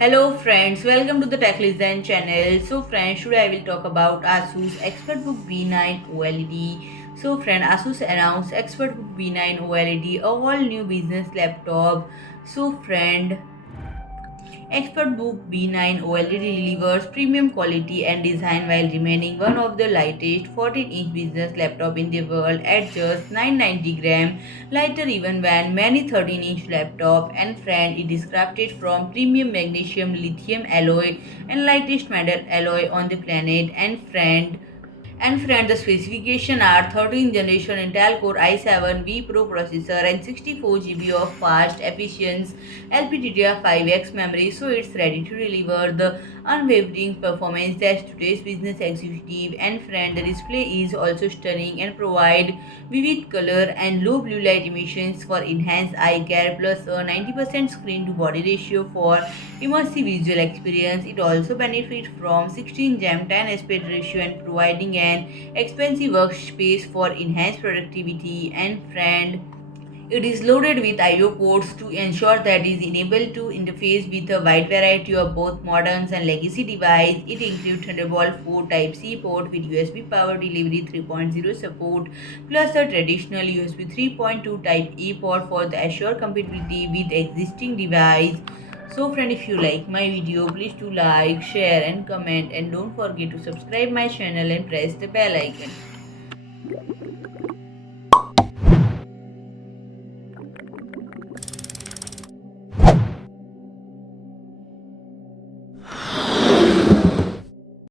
Hello friends, welcome to the Tech Listen channel. So friends, today I will talk about ASUS ExpertBook B9 OLED. So friend, ASUS announced ExpertBook B9 OLED, a all new business laptop. So friend, ExpertBook B9 OLED delivers premium quality and design while remaining one of the lightest 14-inch business laptop in the world at just 990 gram, lighter even than many 13-inch laptop. And friend, it is crafted from premium magnesium-lithium alloy and lightest metal alloy on the planet. And friend, the specifications are 13th generation Intel Core i7 Pro processor and 64 GB of fast, efficient LPDDR5X memory, so it's ready to deliver the unwavering performance that today's business executive. And friend, the display is also stunning and provide vivid color and low blue light emissions for enhanced eye care, plus a 90% screen to body ratio for immersive visual experience. It also benefits from 16 gem 10 aspect ratio and providing an expensive workspace for enhanced productivity. And friend, it is loaded with I/O ports to ensure that it is enabled to interface with a wide variety of both modern and legacy devices. It includes Thunderbolt 4 Type-C port with USB Power Delivery 3.0 support, plus a traditional USB 3.2 Type-A port for the assured compatibility with existing device. So friend, if you like my video, please do like, share and comment, and don't forget to subscribe my channel and press the bell icon.